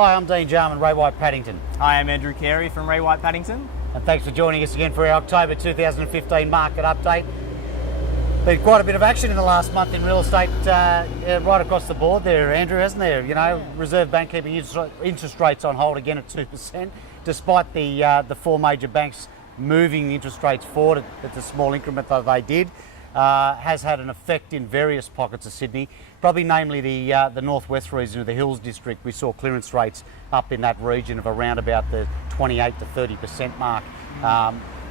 Hi, I'm Dean Jarman, Ray White Paddington. Hi, I'm Andrew Carey from Ray White Paddington. And thanks for joining us again for our October 2015 market update. Been quite a bit of action in the last month in real estate right across the board there, Andrew, hasn't there? You know, Reserve Bank keeping interest rates on hold again at 2%, despite the four major banks moving the interest rates forward at the small increment that they did. Has had an effect in various pockets of Sydney, probably namely the northwest region of the Hills District. We saw clearance rates up in that region of around about the 28 to 30% mark.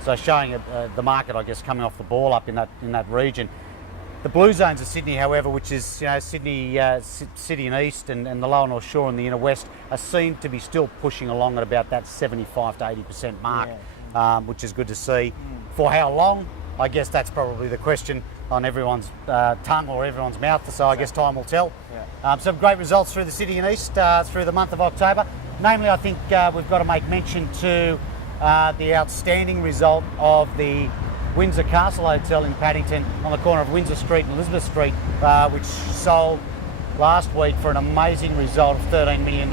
So showing the market, I guess, coming off the ball up in that region. The blue zones of Sydney, however, which is Sydney City and East and the Lower North Shore and the Inner West, are seen to be still pushing along at about that 75 to 80% mark, which is good to see. For how long? I guess that's probably the question on everyone's tongue or everyone's mouth, so I guess time will tell. Some great results through the City and East through the month of October. Namely, I think we've got to make mention to the outstanding result of the Windsor Castle Hotel in Paddington on the corner of Windsor Street and Elizabeth Street, which sold last week for an amazing result of $13 million.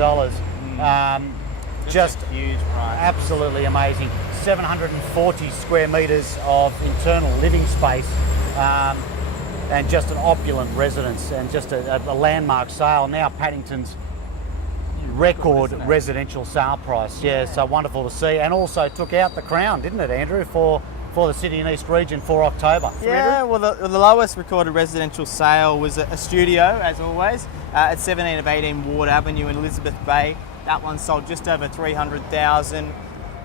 Just a huge price. Absolutely amazing. 740 square metres of internal living space and just an opulent residence and just a landmark sale. Now Paddington's record residential sale price. Yeah, so wonderful to see. And also took out the crown, didn't it, Andrew, for the City and East region for October. Yeah, well the lowest recorded residential sale was a studio, as always, at 17 of 18 Ward Avenue in Elizabeth Bay. That one sold just over 300,000.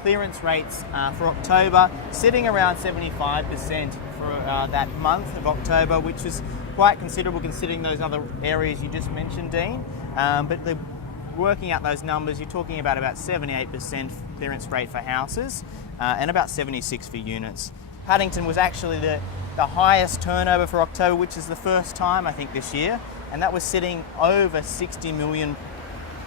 Clearance rates for October sitting around 75% for that month of October, which is quite considerable considering those other areas you just mentioned, Dean. But working out those numbers, you're talking about 78% clearance rate for houses and about 76 for units. Paddington was actually the highest turnover for October, which is the first time I think this year, and that was sitting over 60 million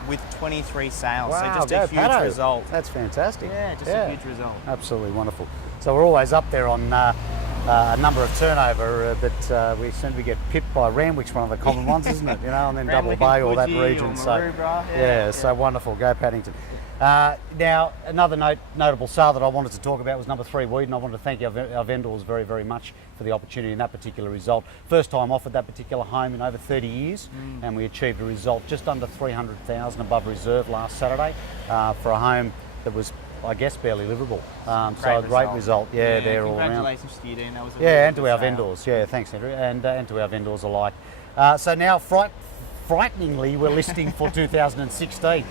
with 23 sales. Wow, so just a huge result. That's fantastic. Yeah, just a huge result. Absolutely wonderful. So we're always up there on a number of turnover, but we seem to get pipped by Randwick's one of the common ones, isn't it? You know, and then Double Bay or that region. Or so so wonderful. Go Paddington. Now, another notable sale that I wanted to talk about was number 3 Weedon. I wanted to thank our vendors very, very much for the opportunity in that particular result. First time offered that particular home in over 30 years, and we achieved a result just under 300,000 above reserve last Saturday for a home that was, I guess, barely livable. So a great result. Yeah, there all around. Congratulations to you, Dean. That was and to our vendors. Yeah, thanks, Andrew, and to our vendors alike. So now, frighteningly, we're listing for 2016.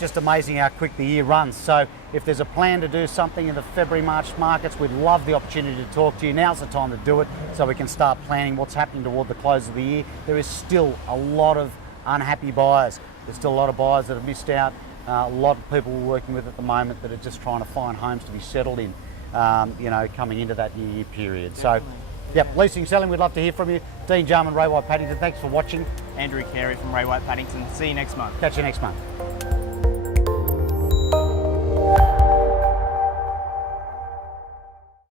Just amazing how quick the year runs. So if there's a plan to do something in the February, March markets, we'd love the opportunity to talk to you. Now's the time to do it so we can start planning what's happening toward the close of the year. There is still a lot of unhappy buyers. There's still a lot of buyers that have missed out. A lot of people we're working with at the moment that are just trying to find homes to be settled in, coming into that new year period. So, leasing, selling, we'd love to hear from you. Dean Jarman, Ray White Paddington, thanks for watching. Andrew Carey from Ray White Paddington. See you next month. Catch you next month.